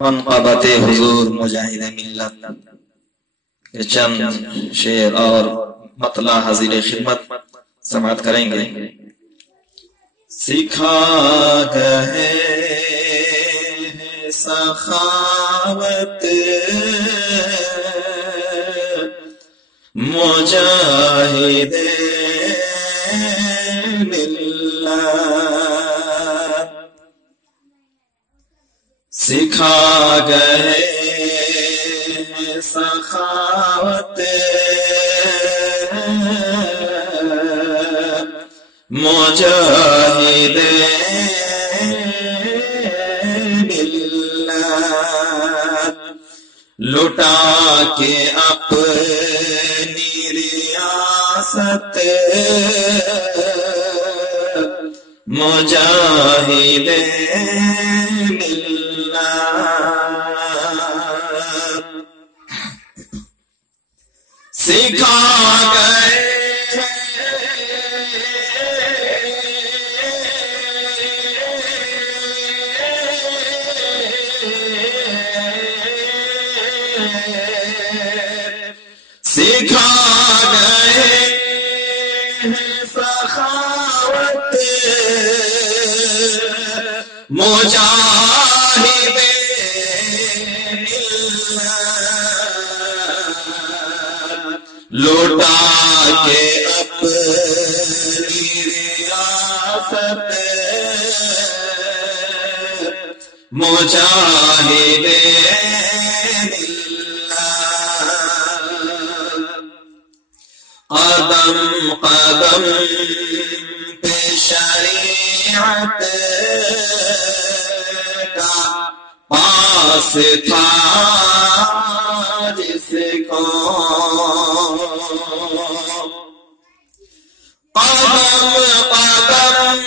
منقبت حضور مجاہد ملت کے چند شعر اور مطلع حاضر خدمت سماعت کریں گے۔ سکھا گئے سخاوت مجاہد ملت، سکھا گئے سخاوت مجاہد ملت، لٹا کے اپنی ریاست مجاہد ملت، سکھا گئے سکھا گئے سخاوت مجاہد ملت، لوٹا کے اپنی ریاست مجاہد قدم قدم پہ شریعت کا پاس تھا جس کو، قدم قدم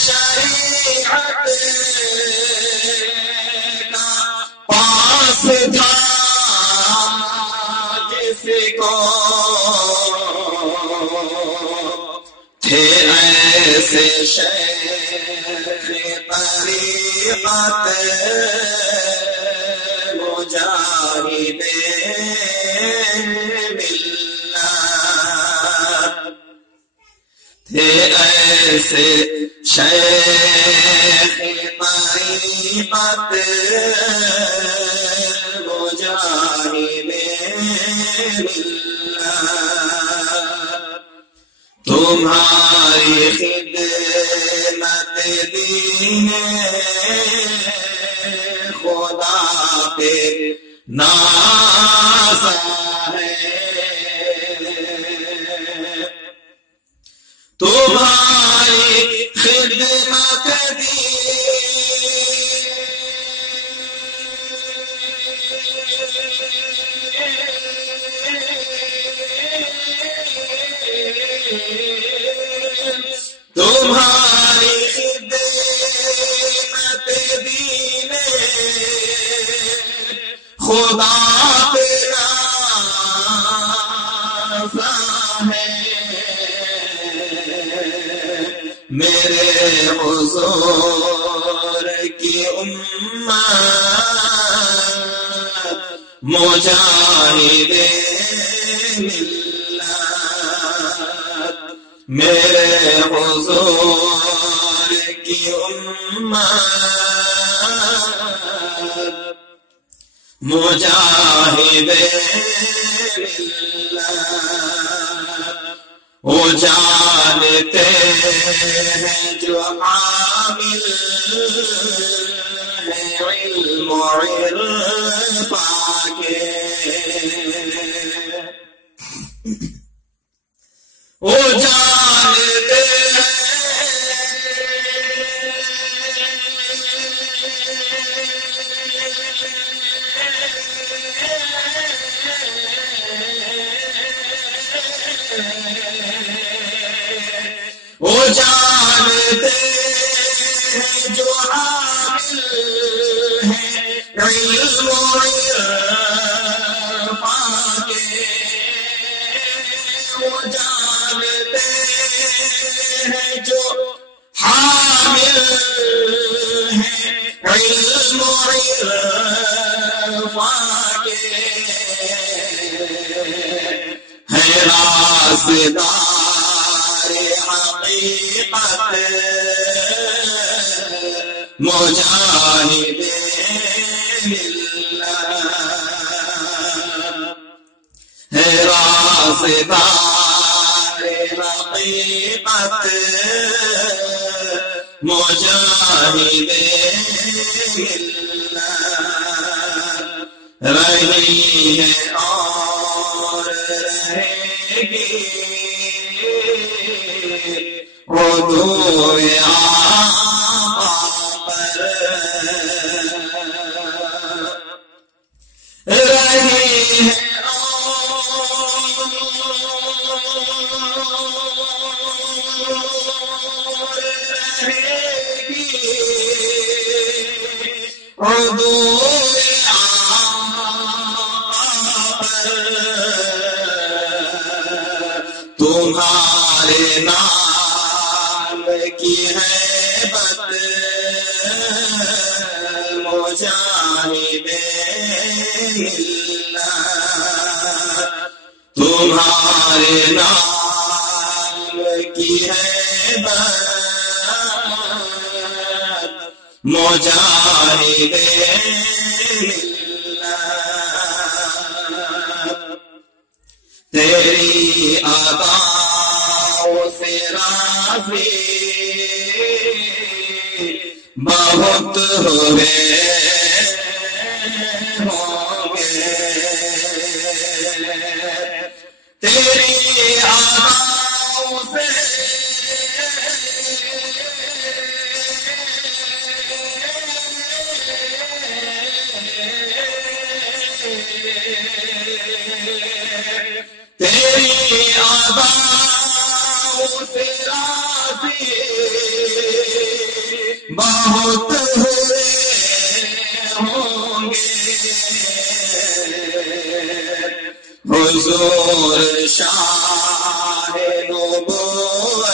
شریعت کا پاس تھا جس کو، تھے ایسے شیخ طریقت مجاہد ملت، تھے ایسے شیخ طریقت مجاہد ملت، تمہاری خدمت دین خدا پہ ناز ہے، تمہاری خدمت تمہاری خدمت دین خدا پہ ناز ہے، میرے حضور کی امت مجاہد ملت، میرے حضور کی امت مجاہد ملت، وہ جانتے ہیں جو عامل ہے علم و عرفان کے، وہ جانتے ہیں وہ جانتے ہیں جو حامل ہے علم و عرفان کے وہ جانتے ہیں جو حامل ہیں علم و عرفان کے ہے رازدار حقیقت مجاہد ہے رازدار حقیقت مجاہد رہی ہے اور رہے گی عدوِ آقا پر رہی ہے تمہارے نام کی ہیبت مجاہد ملت تمہارے نام کی ہیبت مجاہد تیری اداؤں سے راضی بہت ہوئے ہوں گے تیری اداؤں سے تیری اداؤں سے راضی بہت ہوئے ہوں گے حضور شاہ نبوت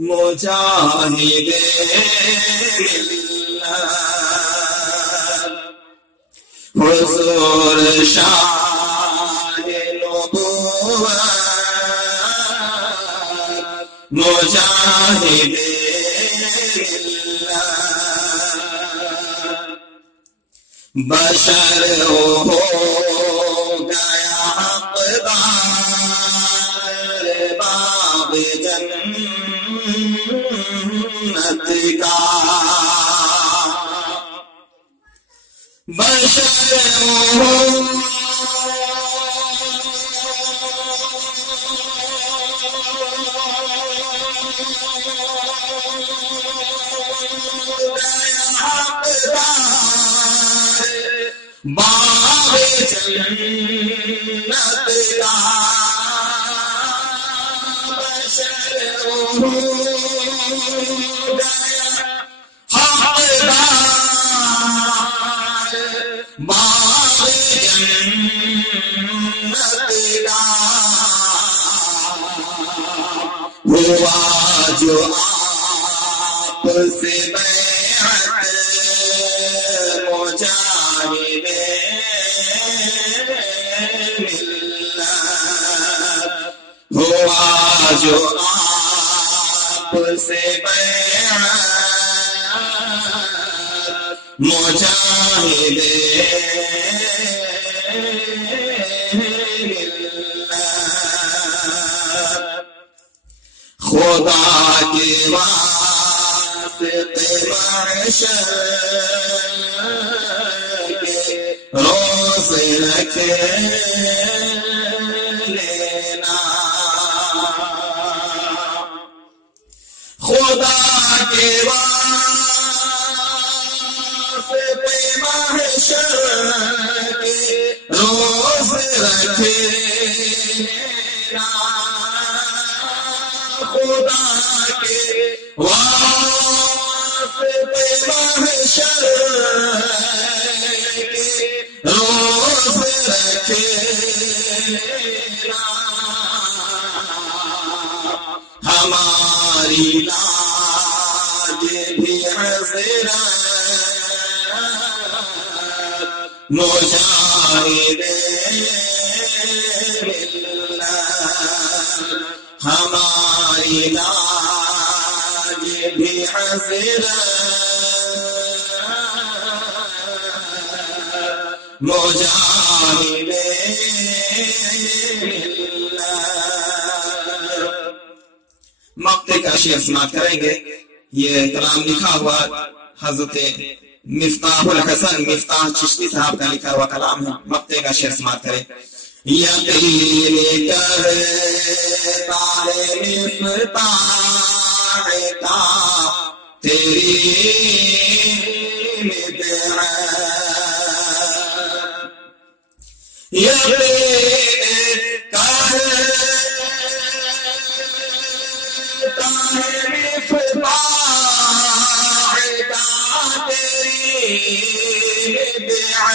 مجاہد حضور شاہ نبوت مجاہد بشر ہو گیا حقدار باب جنت کا بشر ہو باب جنت کا بشر ہو گیا حقدار باب جنت کا ہوا جو آپ سے بیعت مجاہد ملت ہوا جو آپ سے بیعت مجاہد خدا کے واسطے محشر کے روز رکھ لینا خدا کے واسطے محشر کے روز رکھ لینا خدا کے واسطے محشر حضرت مجاہد ملت ہماری لاج بھی حضرت مجاہد مقطع کا شعر سماعت کریں گے. یہ کلام لکھا ہوا حضرت مفتاح الحسن مفتاح چشتی صاحب کا لکھا ہوا کلام ہے. مقطع کا شعر سماعت کریں. یقین کرتا ہے مفتاح کا تیری مدعا، یقین کرتا ہے مفتاح کا تیری مدعا،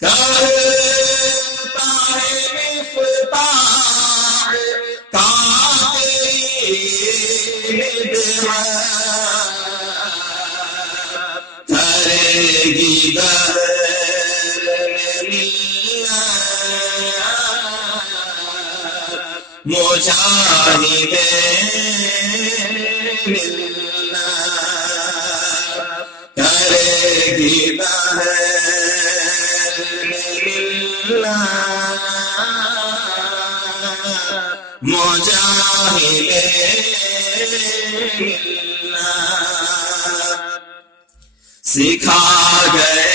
کرتا ہے مفتاح کا تیری مدعا، کرے گی بہر ملت مجاہد ملت، کرے گی بہر مجاہد ملت، سکھا گئے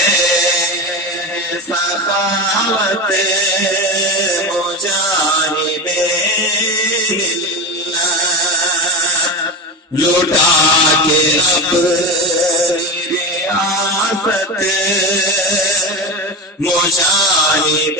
سخاوت مجاہد ملت، لوٹا کے اپنی ریاست مجاہد